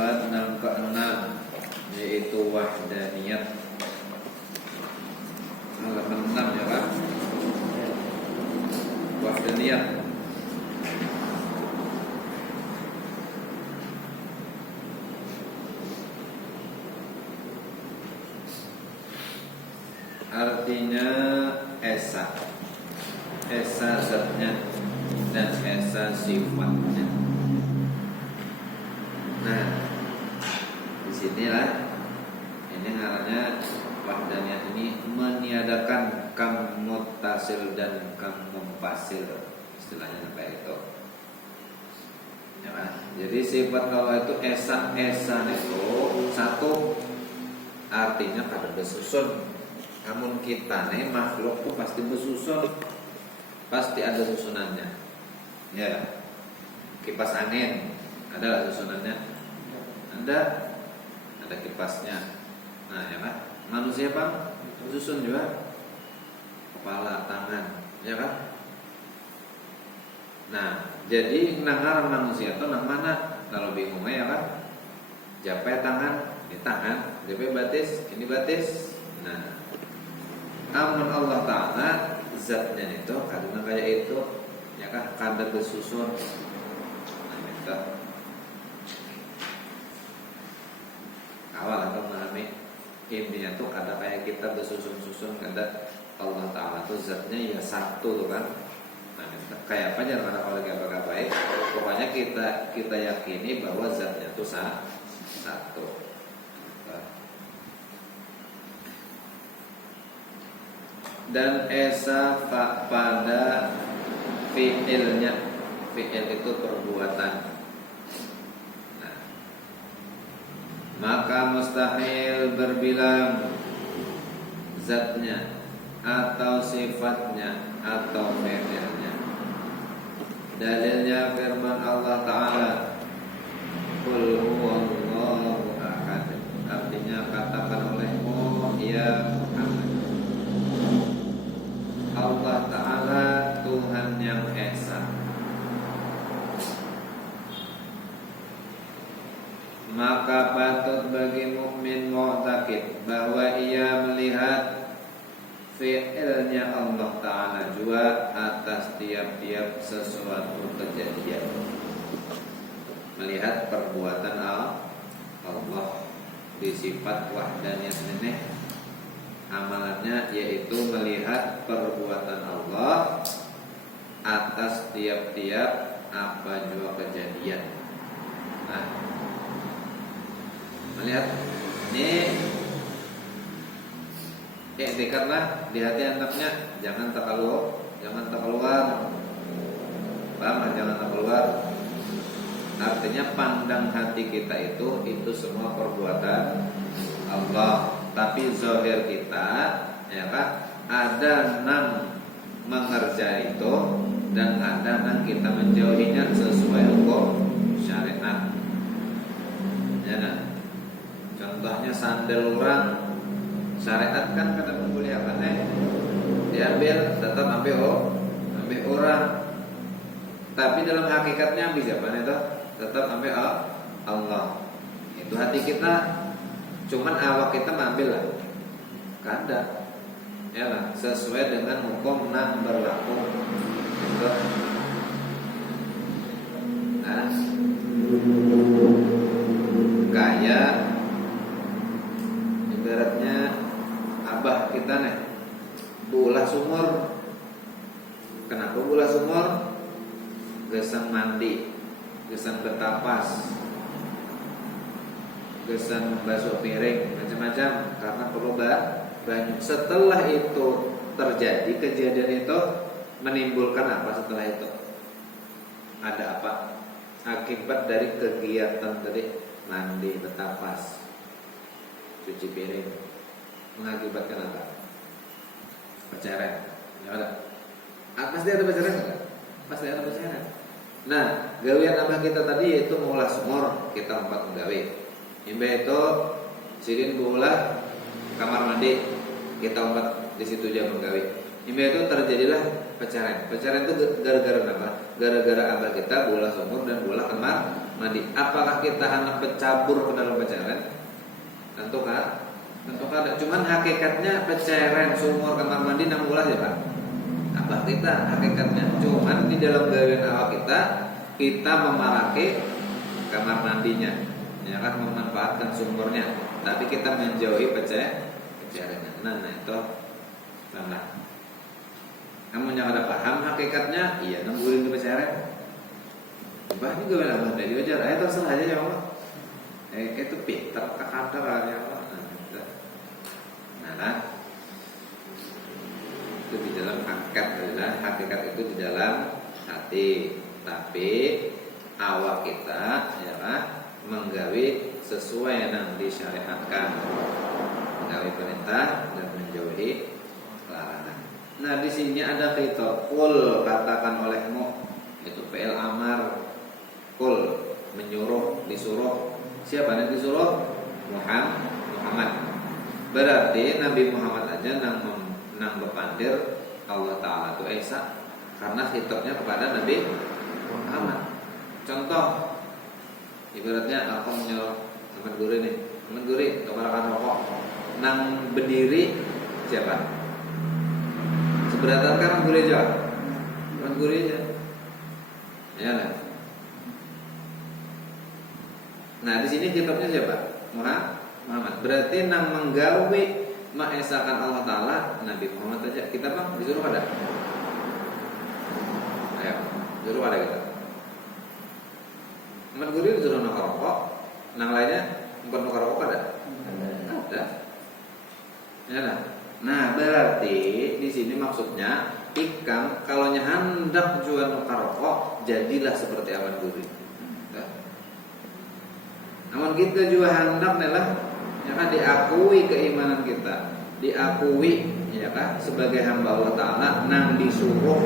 sifat yang keenam, yaitu wahdaniyat. Halaman 6 ya Pak. Wahdaniyat. Artinya esa zatnya dan esa sifatnya. Nah, disinilah ini ngarannya wahdaniyat ini meniadakan kam muttasil dan kam munfasil, istilahnya sampai itu. Ya kan? Jadi sifat Allah itu esa itu satu, artinya pada bersusun. Namun kita nih makhluk tuh pasti bersusun, pasti ada susunannya. Ya, kipas angin ada susunannya, ada kipasnya. Nah, ya kan? Manusia Bang susun juga, kepala, tangan, ya kan? Nah, jadi nangar manusia itu nang mana? Kalau bingungnya ya kan? Japai tangan, ini tangan, japai batis, ini batis. Nah, amun Allah Ta'ala zatnya itu kadang kayak itu, ya kan? Kadang bersusun. Nah, itu awal atau memahami intinya tuh ada kayak kita bersusun-susun, ada Allah Ta'ala tuh zatnya ya satu tuh kan. Nah, kayak apa jangan ada kalau gak baik. Pokoknya kita yakini bahwa zatnya tuh satu. Dan esa pada fi'ilnya, fi'il itu perbuatan. Nah, maka mustahil berbilang zatnya atau sifatnya atau fi'ilnya. Dalilnya firman Allah Ta'ala, Qul huwallahu ahad. Artinya katakan olehmu ya Muhammad, Allah Ta'ala Tuhan yang esa. Maka patut bagi mukmin mu'taqid bahwa ia melihat fi'ilnya Allah Ta'ala juga atas tiap-tiap sesuatu kejadian. Melihat perbuatan Allah di sifat wahdaniyat ini, amalannya yaitu melihat perbuatan Allah atas tiap-tiap apa juga kejadian. Nah, melihat ini iktikadlah di hati anaknya, jangan terkeluar, paham? Jangan terkeluar. Artinya pandang hati kita itu semua perbuatan Allah. Tapi zahir kita, ya kan, ada nang mengerjai itu dan ada nang kita menjauhinya sesuai hukum syariat. Ya, nah. Contohnya sandal orang, syariat kan kata boleh apa nih? Diambil, tetap ambil orang. Tapi dalam hakikatnya ambil siapa nih? Tetap ambil Allah. Itu hati kita. Cuman awak kita ambil lah, kada, ya lah, sesuai dengan hukum yang berlaku. Gitu. Nah, kayak ibaratnya abah kita nih, bulah sumur. Kenapa bulah sumur? Gesan mandi, gesan betapas, gesan basuh piring, macam-macam, karena perlu banyak. Setelah itu terjadi kejadian itu menimbulkan apa setelah itu? Ada apa? Akibat dari kegiatan tadi mandi, betapas, cuci piring, mengakibatkan apa? Pacaran. Ya ada. Pasti ada pacaran enggak? Pasti ada pacaran. Nah, gawean abah kita tadi yaitu mengolah sumur, kita empat menggawe. Imbe itu sirin bola kamar mandi, kita empat di situ aja menggawe. Imeh itu terjadilah pencarian. Pencarian itu gara-gara apa? Gara-gara abah kita bola sumur dan bola kamar mandi. Apakah kita hendak bercabur ke dalam pencarian? Tentu kan? Tentu kan. Cuman hakikatnya pencarian sumur kamar mandi nang bola siapa? Abah kita hakikatnya. Cuman di dalam gawean awak kita memarake kamar mandinya, ya kan, memanfaatkan sumurnya. Tapi kita menjauhi pencariannya. Nah itu sama. Kamu yang ada paham hakikatnya, iya nungguin ke pencarian. Bah ini gue bilang dari wajar, ayo terserah aja ya Allah. Itu pintar kakak ya Allah. Nah, itu di dalam hakikat itu di dalam hati. Tapi awak kita ya kan menggawe sesuai yang disyariatkan, menggawe perintah dan menjauhi larangan. Nah di sini ada khitab kul, katakan olehmu, itu fi'il amar. Kul menyuruh, disuruh. Siapa yang disuruh? Muhammad. Berarti Nabi Muhammad aja nang bepandir Allah Ta'ala itu Esa, karena khitabnya kepada Nabi Muhammad. Contoh, ibaratnya aku menyuruh teman guru nih, teman guru kebarakan rokok, nang berdiri siapa? Seberatan kan guru aja, teman guru aja, ya lah. Nah di sini kitabnya siapa? Muhammad. Berarti nang menggawe mengesakan Allah Ta'ala Nabi Muhammad aja. Kita bang disuruh ada? Ayo, disuruh ada kita. Teman guru disuruh nukar rokok, nang lainnya bukan nukar rokok ada? Ada. Ya lah. Nah berarti di sini maksudnya ikam kalau hendak jual nukar rokok jadilah seperti aman guru. Namun kita juga hendak adalah ya kan diakui keimanan kita, diakui ya kan sebagai hamba Allah Ta'ala nang disuruh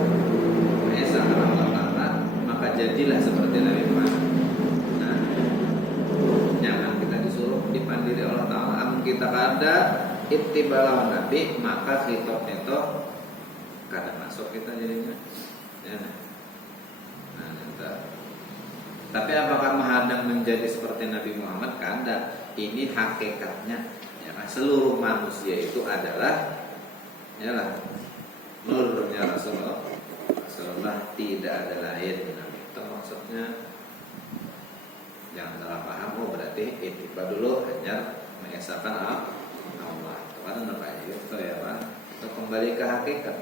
mengesahkan Allah Ta'ala, maka jadilah seperti Nabi Muhammad. Nah, jangan kita disuruh dipandiri Allah Ta'ala. Namun kita kada ittiba Nabi, maka khitabnya itu kada masuk kita jadinya. Ya. Nah, tapi apakah menghadang menjadi seperti Nabi Muhammad? Kada. Ini hakikatnya. Ya, seluruh manusia itu adalah, ya lah, nurnya Rasulullah. Rasulullah tidak ada lain. Nah, itu maksudnya. Jangan salah paham. Oh berarti ittiba dulu hanya mengesahkan Allah. Karena namanya itu ya kan. Kita kembali ke hakikat.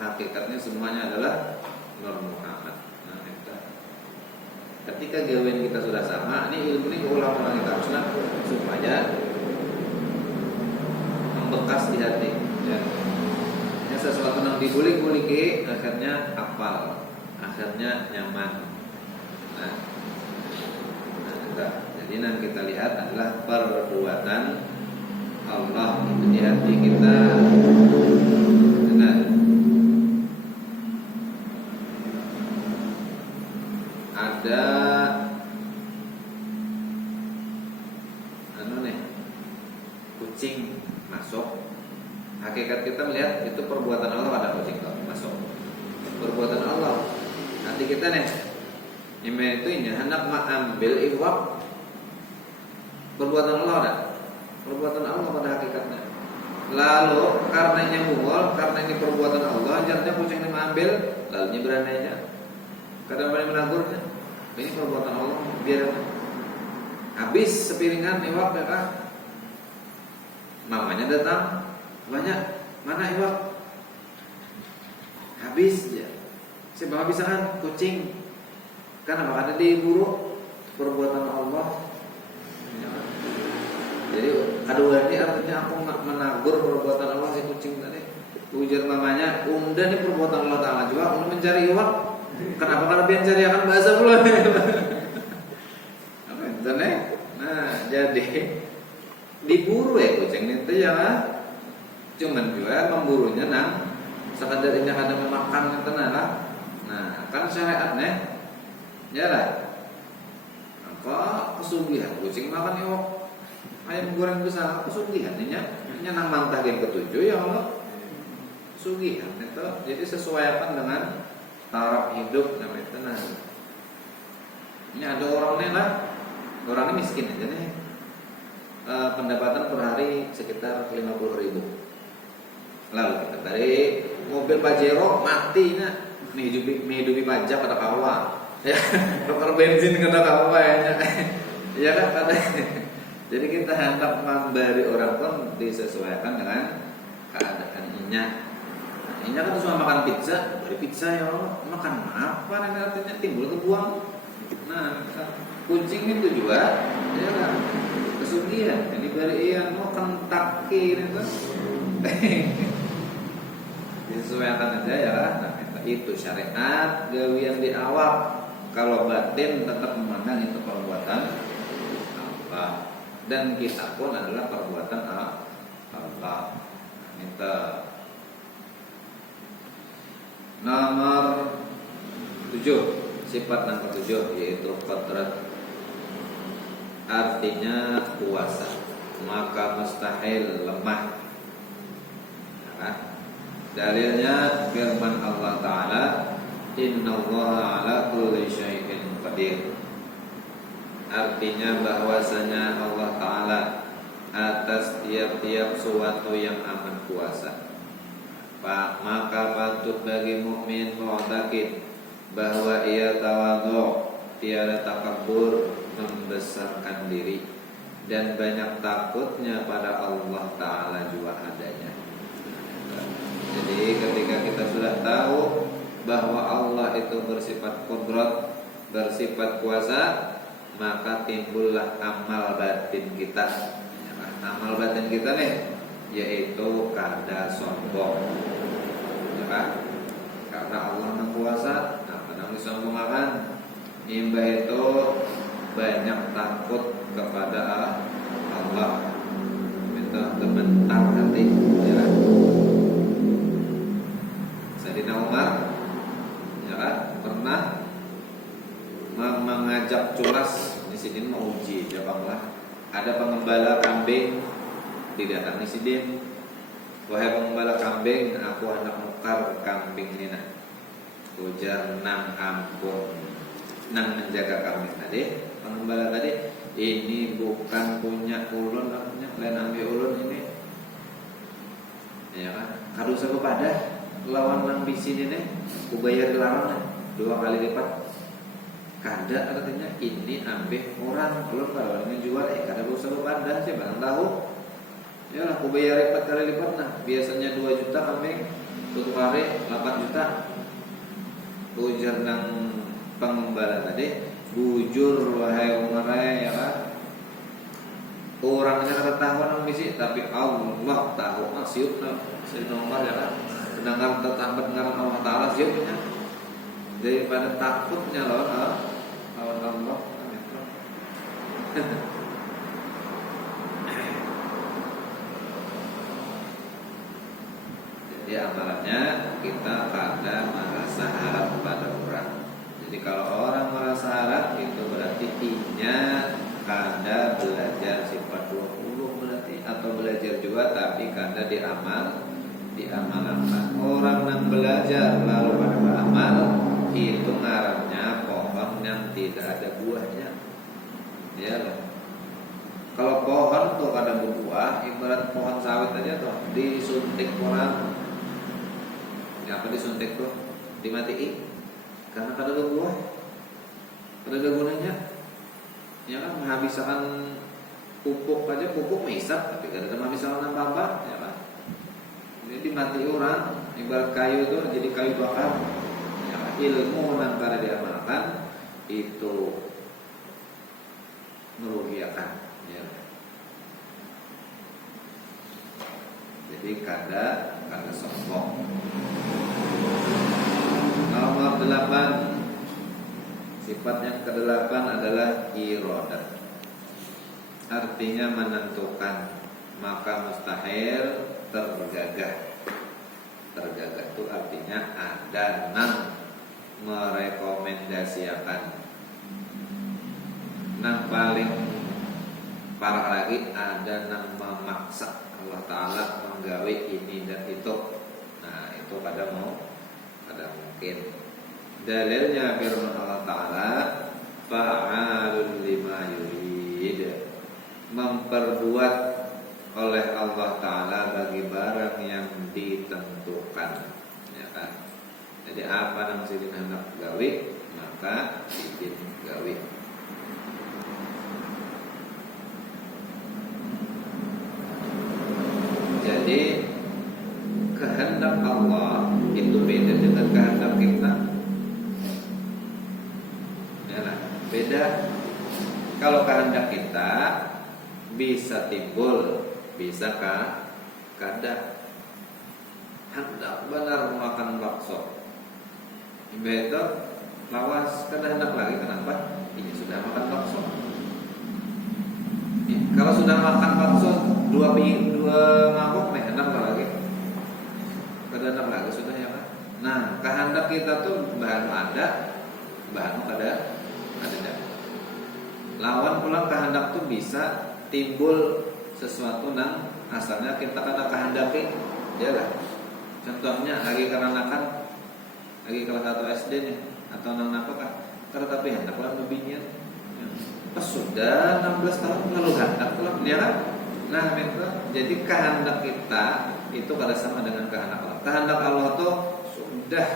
Hakikatnya semuanya adalah Nur Muhammad. Ketika gawean kita sudah sama, ini ilmu ini ulang-ulang kita harusnya supaya membekas di hati. Ya. Sesuatu yang digulik-guliki akhirnya hafal, akhirnya nyaman. Nah, jadi nanti kita lihat adalah perbuatan Allah itu di hati kita. Benar. Ada kucing masuk, hakikat kita melihat itu perbuatan Allah, ada kucing masuk, perbuatan Allah. Nanti kita nih iman itu ini hendak mengambil iwak, perbuatan Allah ada, perbuatan Allah pada hakikatnya. Lalu karena ini mungol, karena ini perbuatan Allah, jangannya kucing ini mengambil, lalu berani aja. Kadang berani menagurnya, ini perbuatan Allah, biar habis sepiringan iwak ya kan. Mamanya datang, banyak, mana iwak? Habis ya. Siapa bisa kan kucing? Karena ada diburu perbuatan Allah. Jadi aduh ini artinya aku nggak menagur perbuatan Allah si kucing tadi. Ujar mamanya, unda ini perbuatan Allah Ta'ala juga. Unda mencari iwak. Kenapa karena biar cari akan bahasa pula? Apa itu nih? Nah jadi diburu ya kucing itu ya, cuman juga memburunya nang sekadar ini ada memakan itu lah. Nah kan syariatnya ya lah, apa kesugihan kucing makan iwak ayam goreng besar, kesugihan ini nang mantah yang ketujuh ya Allah. pesugihan itu. Jadi sesuaikan dengan taraf hidup namanya tenang. Ini ada orangnya lah, orangnya miskin aja nih, pendapatan per hari sekitar 50.000. Lalu kita dari mobil Pajero mati nah, menghidupi pajak pada kawah, ya, bakar bensin kena kawah ya, ya kan kata. Jadi kita hendak memberi orang pun disesuaikan dengan keadaannya. Inya kan cuma makan pizza, beri pizza ya Allah, makan apa nih artinya timbul kebuang. Nah, kucing itu juga, ya kan, kesugihan. Jadi beri yang mau kentaki itu, disesuaikan aja ya. Nah, itu syariat gawian di awal. Kalau batin tetap memandang itu perbuatan Allah, dan kita pun adalah perbuatan Allah. Itu. Nomor 7, sifat nomor 7 yaitu qadrat, artinya kuasa, maka mustahil lemah. Ya, dalilnya firman Allah Ta'ala, innallaha ala kulli syai'in qadir. Artinya bahwasanya Allah Ta'ala atas tiap-tiap suatu yang amat kuasa. Maka patut bagi mukmin mu'taqid bahwa ia tawadhu, tiada takabur, membesarkan diri, dan banyak takutnya pada Allah Ta'ala juga adanya. Jadi ketika kita sudah tahu bahwa Allah itu bersifat qudrat, bersifat kuasa, maka timbullah amal batin kita. Amal batin kita nih yaitu kada sombong, ya kan? Karena Allah yang kuasa, nah kadang disombongkan. Imbah itu banyak takut kepada Allah, minta gemetar hati, ya kan? Sayyidina Umar, ya kan, pernah mengajak culas. Di sini mau uji, jawablah. Ada pengembala kambing didatangi sidin, wahai pengembala kambing, aku hendak nukar kambing ini nak. Ujar nang ampun, nang menjaga kambing tadi. Pengembala tadi, ini bukan punya ulun, namanya lain ambil ulun ini. Ya kan? Kadu saya pada lawan nang bisin ini, ku bayar dilarang 2 kali lipat. Kada artinya ini ambil orang, kalau ini jual kada usah pada sih barang tahu. Ya lah, aku bayar 4 kali lipat. Nah, biasanya 2 juta kambing, 1 hari 8 juta. Ujar nang pengembala tadi, bujur wahai Umar, ya kan? Orangnya kada tahu nang bisi, tapi Allah tahu. Siup nah, Sayyidina Umar ya kan? Sedangkan tetangga ngaran Allah Ta'ala siupnya. Daripada takutnya lawan Allah. Jadi amalannya kita kada merasa harap pada orang. Jadi kalau orang merasa harap itu berarti inya kada belajar sifat 20 berarti, atau belajar juga tapi kada diamalkan. Orang yang belajar lalu pada beramal itu ngarannya pohon yang tidak ada buahnya. Ya loh. Kalau pohon tuh kada berbuah, ibarat pohon sawit aja tuh disuntik orang. Ya, apa disuntik tuh? Dimatiin. Karena kada berbuah. Kada ada gunanya. Ya kan, menghabiskan pupuk aja, pupuk mehisap, tapi kada ada menghabiskan apa-apa, ya kan? Ini dimati orang, ibarat kayu tuh jadi kayu bakar. Ya, ilmu yang kada diamalkan itu merugiakan, ya. Jadi kada sombong. Nomor 8, sifat yang ke-8 adalah iradah. Artinya menentukan, maka mustahil tergagah. Tergagah itu artinya ada nang merekomendasikan. Nang paling parah lagi ada nang memaksa Allah Ta'ala menggawe ini dan itu. Nah itu kada mungkin. Dalilnya firman Allah Ta'ala, fa'alun lima yurid, memperbuat oleh Allah Ta'ala bagi barang yang ditentukan, ya kan? Jadi apa yang masih hendak gawe, maka izin gawe. Jadi kehendak Allah itu beda dengan kehendak kita. Ya, beda. Kalau kehendak kita bisa timbul, bisa kada. Hendak benar makan bakso, itu lawas kada hendak lagi. Kenapa? Ini sudah makan bakso. Kalau sudah makan bakso dua mangkok nih, hendak lagi? Kada hendak lagi sudah, ya kan? Nah, kehendak kita tuh bahan ada, bahan kada ada. Lawan pulang kehendak tuh bisa timbul sesuatu nang asalnya kita kada kehendaki, ya lah. Contohnya lagi kanak-kanak, lagi kelas 1 SD nih, atau nang apa kan? Tetapi hendaklah lebihnya. Pas sudah 16 tahun lalu hendak pulang, ya kan? Nah, itu jadi kehendak kita itu kada sama dengan kehendak Allah. Kehendak Allah tuh sudah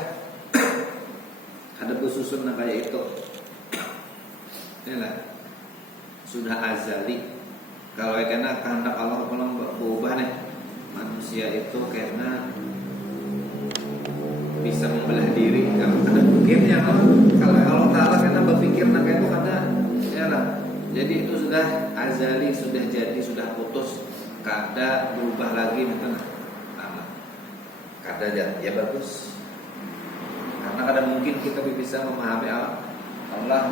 ada bersusun kayak itu, ya lah. Sudah azali. Kalau karena kehendak Allah belum berubah nih, manusia itu karena bisa membelah diri. Kalau ada mungkinnya, kalau Allah Ta'ala karena berpikir nak itu kada, ya lah. Jadi itu sudah azali, sudah jadi, sudah putus, kada berubah lagi, betul nah. Kada jadi, ya bagus. Karena kada mungkin kita bisa memahami Allah.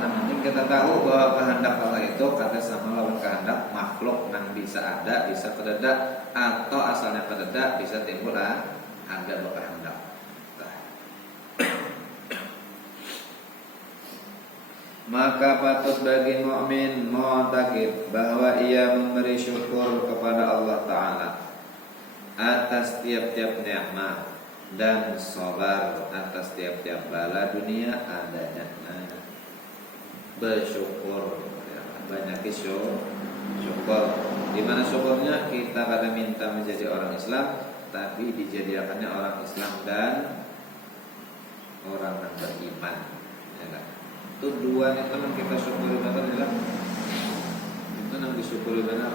Nanti kita tahu bahwa kehendak Allah itu kada sama lawan kehendak makhluk yang bisa ada, bisa kada, atau asalnya kada, bisa timbul ada berkehendak. Maka patut bagi mukmin mu'taqid bahwa ia memberi syukur kepada Allah Ta'ala atas tiap-tiap nikmat dan sabar atas tiap-tiap bala dunia adanya. Bersyukur, ya, banyak syukur. Di mana syukurnya kita kadang minta menjadi orang Islam, tapi dijadikannya orang Islam dan orang yang beriman. Ya, kan? Itu dua itu yang kita syukuri benar, ya. Itu yang disyukuri benar.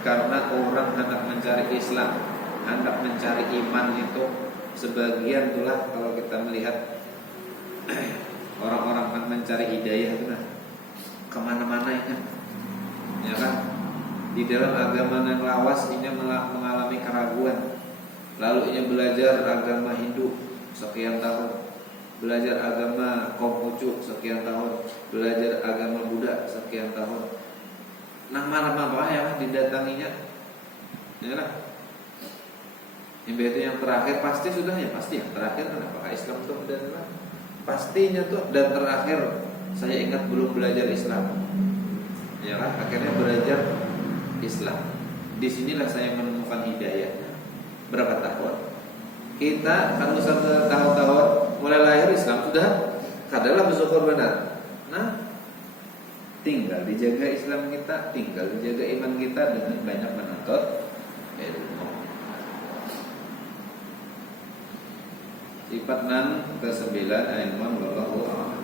Karena orang hendak mencari Islam, hendak mencari iman itu sebagian itulah kalau kita melihat orang-orang yang mencari hidayah itu nah kemana-mana ya kan, di dalam agama yang lawas ini mengalami keraguan, lalu ia belajar agama Hindu sekian tahun, belajar agama Konghucu sekian tahun, belajar agama Buddha sekian tahun, nama-nama ya didatanginya, ya kan? Yang yang terakhir pasti sudah ya pasti yang terakhir kan apakah Islam itu dan pastinya tuh, dan terakhir saya ingat belum belajar Islam, ya kan? Akhirnya belajar Islam. Disinilah saya menemukan hidayah. Berapa tahun? Kita kan satu tahun-tahun mulai lahir Islam sudah kadalah bersyukur benar. Nah, tinggal dijaga Islam kita, tinggal dijaga iman kita dengan banyak menuntut ilmu. Sifat nan ke-9 ilmu wallahu a'lam.